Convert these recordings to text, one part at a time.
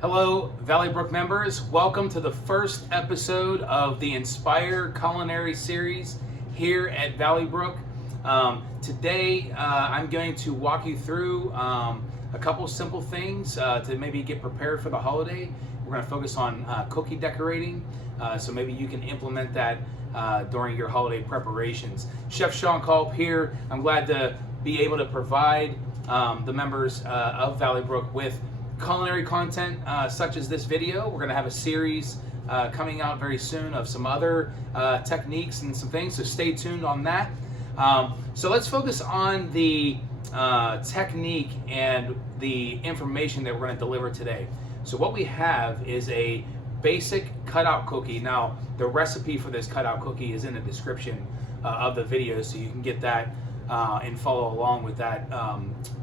Hello, Valley Brook members. Welcome to the first episode of the Inspire Culinary Series here at Valley Brook. Today, I'm going to walk you through a couple simple things to maybe get prepared for the holiday. We're going to focus on cookie decorating, so maybe you can implement that during your holiday preparations. Chef Shawn Culp here. I'm glad to be able to provide the members of Valley Brook with culinary content such as this video. We're going to have a series coming out very soon of some other techniques and some things, so stay tuned on that. So let's focus on the technique and the information that we're going to deliver today. So what we have is a basic cutout cookie. Now the recipe for this cutout cookie is in the description of the video, so you can get that and follow along with that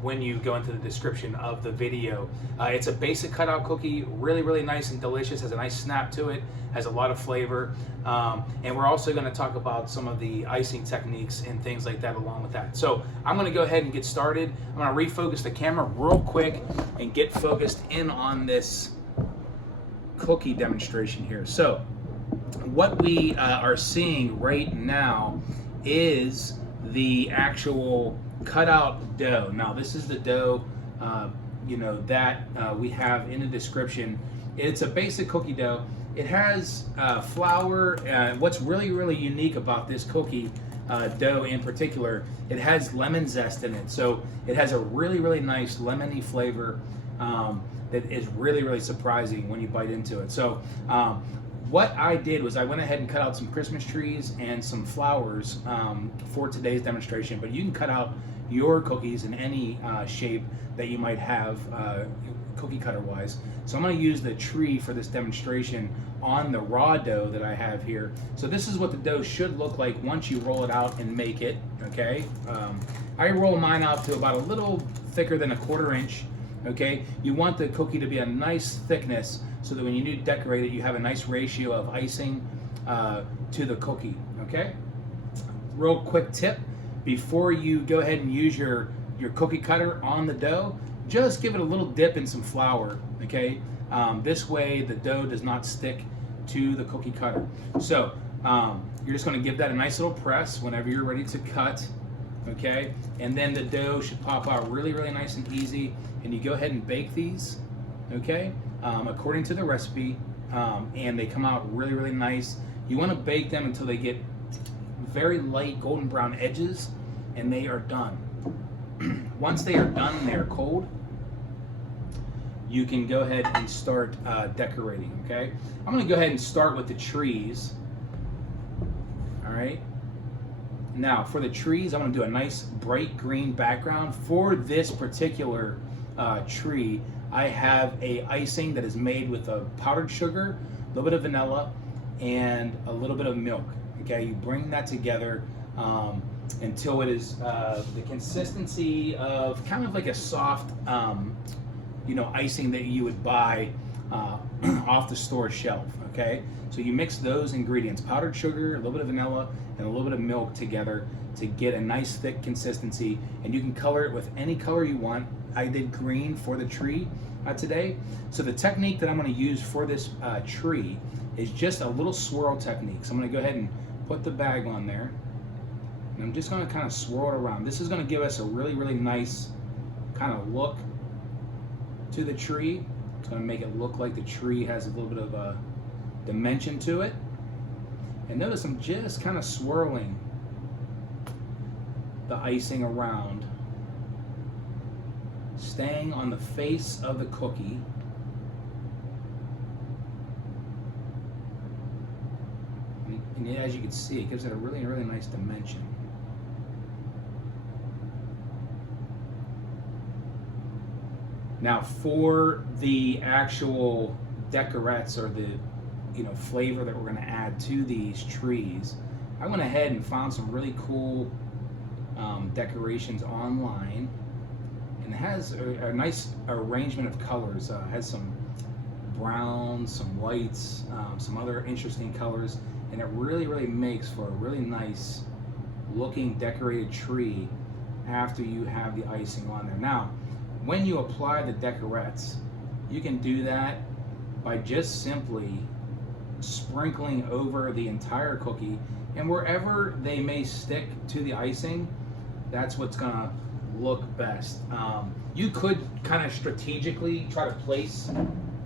when you go into the description of the video. It's a basic cutout cookie, really nice and delicious, has a nice snap to it, has a lot of flavor, and we're also going to talk about some of the icing techniques and things like that along with that. So I'm going to go ahead and get started. I'm going to refocus the camera real quick and get focused in on this cookie demonstration here. So what we are seeing right now is the actual cutout dough. Now this is the dough that we have in the description. It's a basic cookie dough. It has flour. What's really unique about this cookie dough in particular, it has lemon zest in it. So it has a really nice lemony flavor that is really surprising when you bite into it. So what I did was I went ahead and cut out some Christmas trees and some flowers for today's demonstration, but you can cut out your cookies in any shape that you might have cookie cutter wise. So I'm going to use the tree for this demonstration on the raw dough that I have here. So this is what the dough should look like once you roll it out and make it, okay? I roll mine out to about a little thicker than 1/4 inch. Okay, you want the cookie to be a nice thickness so that when you do decorate it, you have a nice ratio of icing to the cookie. Okay, real quick tip: before you go ahead and use your cookie cutter on the dough, just give it a little dip in some flour. Okay, this way the dough does not stick to the cookie cutter. So you're just going to give that a nice little press whenever you're ready to cut. Okay, and then the dough should pop out really nice and easy, and you go ahead and bake these, okay, according to the recipe, and they come out really nice. You want to bake them until they get very light golden brown edges, and they are done. Once they are done and they are cold, you can go ahead and start decorating. Okay, I'm going to go ahead and start with the trees. All right. Now for the trees, I'm going to do a nice bright green background. For this particular tree, I have a icing that is made with a powdered sugar, a little bit of vanilla, and a little bit of milk. Okay, you bring that together until it is the consistency of kind of like a soft, icing that you would buy off the store shelf. Okay, so you mix those ingredients, powdered sugar, a little bit of vanilla, and a little bit of milk together to get a nice thick consistency, and you can color it with any color you want. I did green for the tree today. So the technique that I'm going to use for this tree is just a little swirl technique. So I'm going to go ahead and put the bag on there, and I'm just going to kind of swirl it around. This is going to give us a really nice kind of look to the tree. It's going to make it look like the tree has a little bit of a dimension to it. And notice I'm just kind of swirling the icing around, staying on the face of the cookie. And as you can see, it gives it a really nice dimension. Now for the actual decorates or the flavor that we're going to add to these trees, I went ahead and found some really cool decorations online, and it has a nice arrangement of colors. Has some browns, some whites, some other interesting colors, and it really makes for a really nice looking decorated tree after you have the icing on there. Now when you apply the decorates, you can do that by just simply sprinkling over the entire cookie, and wherever they may stick to the icing, that's what's gonna look best. You could kind of strategically try to place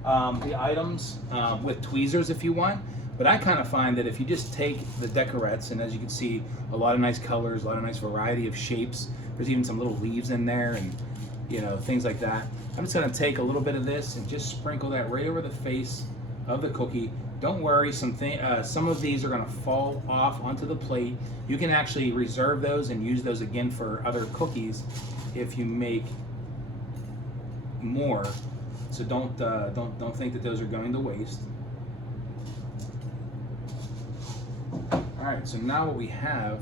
the items with tweezers if you want, but I kind of find that if you just take the decorettes, and as you can see, a lot of nice colors, a lot of nice variety of shapes. There's even some little leaves in there, and things like that. I'm just gonna take a little bit of this and just sprinkle that right over the face of the cookie. Don't worry, some of these are gonna fall off onto the plate. You can actually reserve those and use those again for other cookies if you make more. So don't think that those are going to waste. All right, so now what we have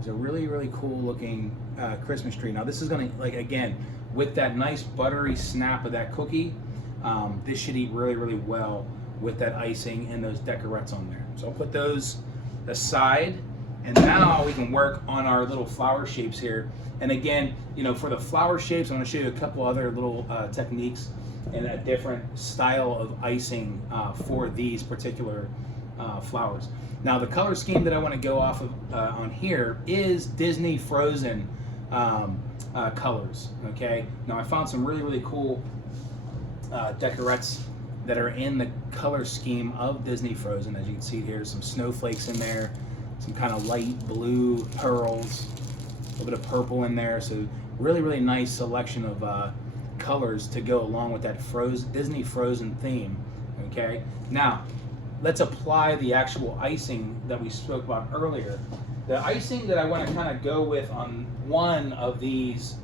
is a really, really cool looking Christmas tree. Now this is gonna, like, again, with that nice buttery snap of that cookie, this should eat really, really well with that icing and those decorettes on there. So I'll put those aside, and now we can work on our little flower shapes here. And again, for the flower shapes, I'm gonna show you a couple other little techniques and a different style of icing for these particular flowers. Now the color scheme that I want to go off of on here is Disney Frozen colors. Okay. Now I found some really, really cool decorettes that are in the color scheme of Disney Frozen. As you can see here, some snowflakes in there, some kind of light blue pearls, a little bit of purple in there. So really, really nice selection of colors to go along with that Disney Frozen theme. Okay. Now let's apply the actual icing that we spoke about earlier. The icing that I want to kind of go with on one of these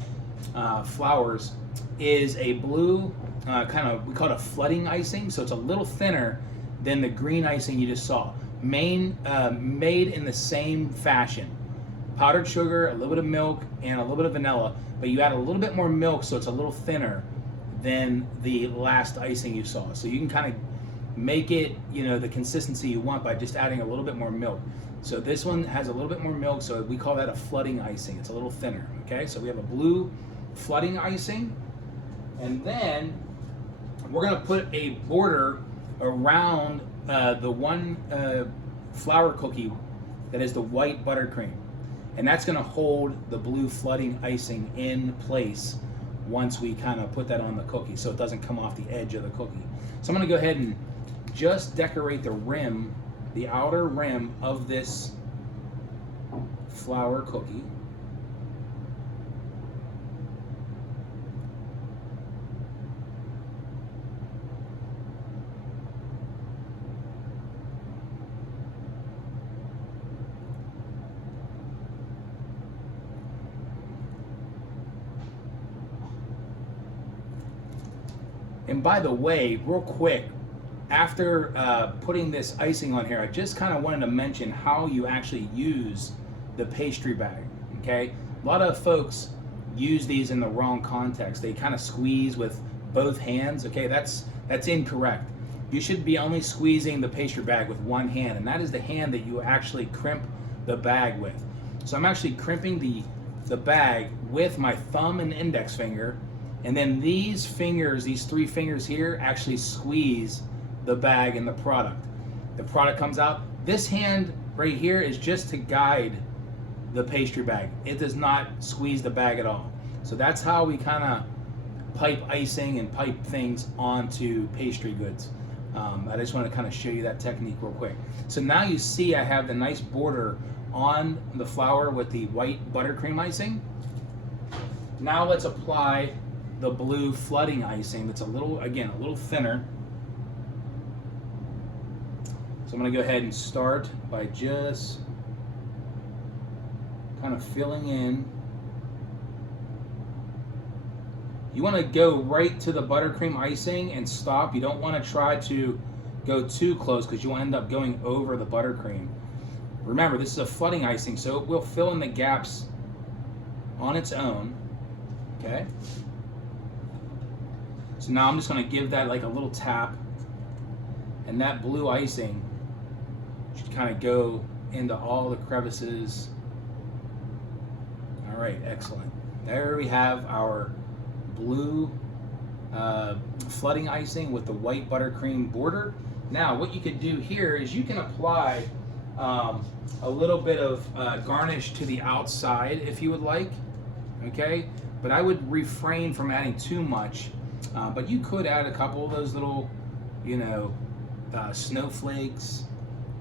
flowers is a blue we call it a flooding icing. So it's a little thinner than the green icing you just saw. Made in the same fashion. Powdered sugar, a little bit of milk, and a little bit of vanilla, but you add a little bit more milk, so it's a little thinner than the last icing you saw. So you can kind of make it, the consistency you want by just adding a little bit more milk. So this one has a little bit more milk, so we call that a flooding icing. It's a little thinner, okay? So we have a blue flooding icing, and then we're gonna put a border around the one flower cookie that is the white buttercream. And that's gonna hold the blue flooding icing in place once we kind of put that on the cookie so it doesn't come off the edge of the cookie. So I'm gonna go ahead and just decorate the rim, the outer rim of this flower cookie. And by the way, real quick, after putting this icing on here, I just kind of wanted to mention how you actually use the pastry bag, okay? A lot of folks use these in the wrong context. They kind of squeeze with both hands, okay? That's incorrect. You should be only squeezing the pastry bag with one hand, and that is the hand that you actually crimp the bag with. So I'm actually crimping the bag with my thumb and index finger, and then these fingers, these three fingers here, actually squeeze the bag and the product. The product comes out. This hand right here is just to guide the pastry bag. It does not squeeze the bag at all. So that's how we kind of pipe icing and pipe things onto pastry goods. I just want to kind of show you that technique real quick. So now you see I have the nice border on the flower with the white buttercream icing. Now let's apply the blue flooding icing that's a little thinner. So I'm going to go ahead and start by just kind of filling in. You want to go right to the buttercream icing and stop. You don't want to try to go too close because you'll end up going over the buttercream. Remember, this is a flooding icing, so it will fill in the gaps on its own. Okay? So now I'm just going to give that like a little tap, and that blue icing should kind of go into all the crevices. All right, excellent. There we have our blue flooding icing with the white buttercream border. Now what you could do here is you can apply a little bit of garnish to the outside if you would like, okay? But I would refrain from adding too much. But you could add a couple of those little, you know, snowflakes.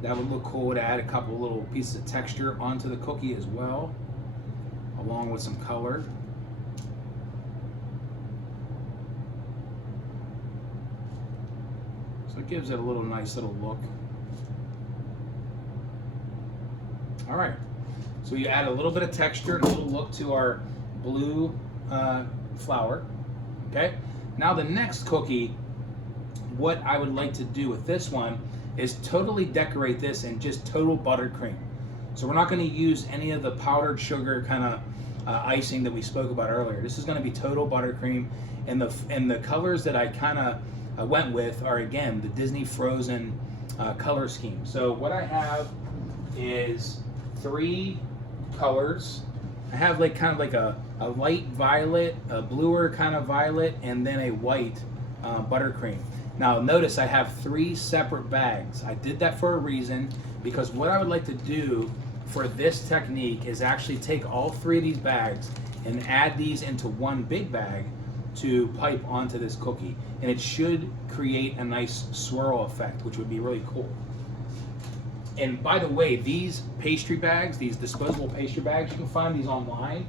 That would look cool to add a couple little pieces of texture onto the cookie as well, along with some color. So it gives it a little nice little look. All right, so you add a little bit of texture and a little look to our blue flour, okay? Now the next cookie, what I would like to do with this one is totally decorate this in just total buttercream. So we're not going to use any of the powdered sugar kind of icing that we spoke about earlier. This is going to be total buttercream, and the colors that I kind of went with are, again, the Disney Frozen color scheme. So what I have is 3 colors. I have like kind of like a light violet, a bluer kind of violet, and then a white buttercream. Now notice I have 3 separate bags. I did that for a reason, because what I would like to do for this technique is actually take all 3 of these bags and add these into one big bag to pipe onto this cookie. And it should create a nice swirl effect, which would be really cool. And by the way, these pastry bags, these disposable pastry bags, you can find these online.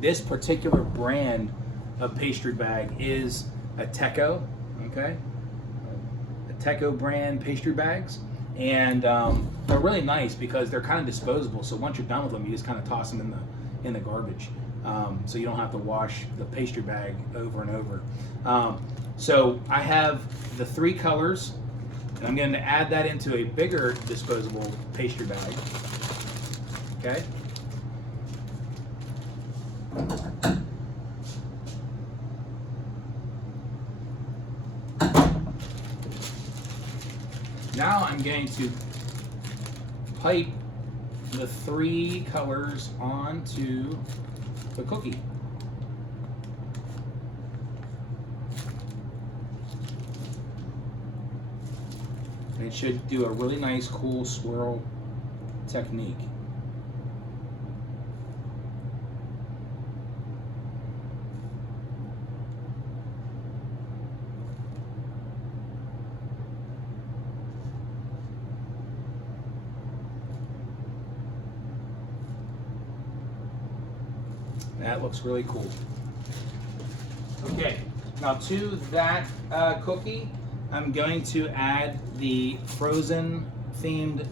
This particular brand of pastry bag is a Teco, okay? A Teco brand pastry bags. And they're really nice because they're kind of disposable. So once you're done with them, you just kind of toss them in the garbage. So you don't have to wash the pastry bag over and over. So I have the 3 colors, and I'm going to add that into a bigger disposable pastry bag. Okay. Now I'm going to pipe the 3 colors onto the cookie. And it should do a really nice, cool swirl technique. That looks really cool. Okay, now to that cookie, I'm going to add the Frozen themed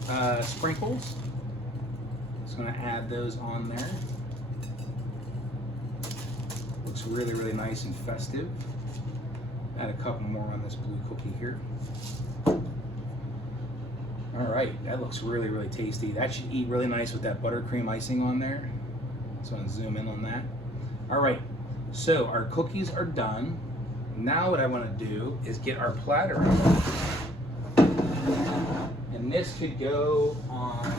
sprinkles. Just going to add those on there. Looks really, really nice and festive. Add a couple more on this blue cookie here. All right, that looks really, really tasty. That should eat really nice with that buttercream icing on there. So I'm going to zoom in on that. All right, so our cookies are done. Now what I want to do is get our platter out. And this could go on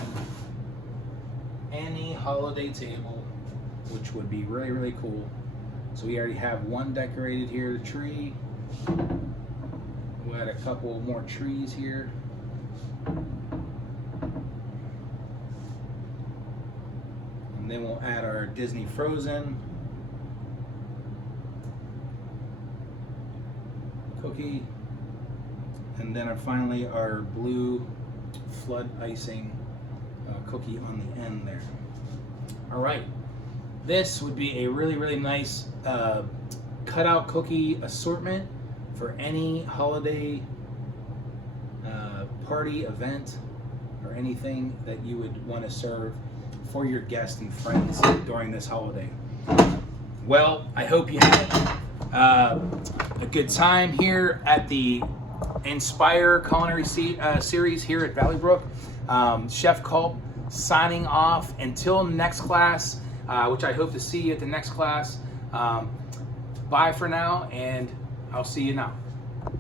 any holiday table, which would be really, really cool. So we already have one decorated here, the tree. We'll add a couple more trees here. And then we'll add our Disney Frozen cookie, and then finally our blue flood icing cookie on the end there. All right, this would be a really, really nice cutout cookie assortment for any holiday party event or anything that you would want to serve for your guests and friends during this holiday. Well, I hope you had a good time here at the Inspire Culinary Series here at Valley Brook. Chef Culp signing off until next class, which I hope to see you at the next class. Bye for now, and I'll see you now.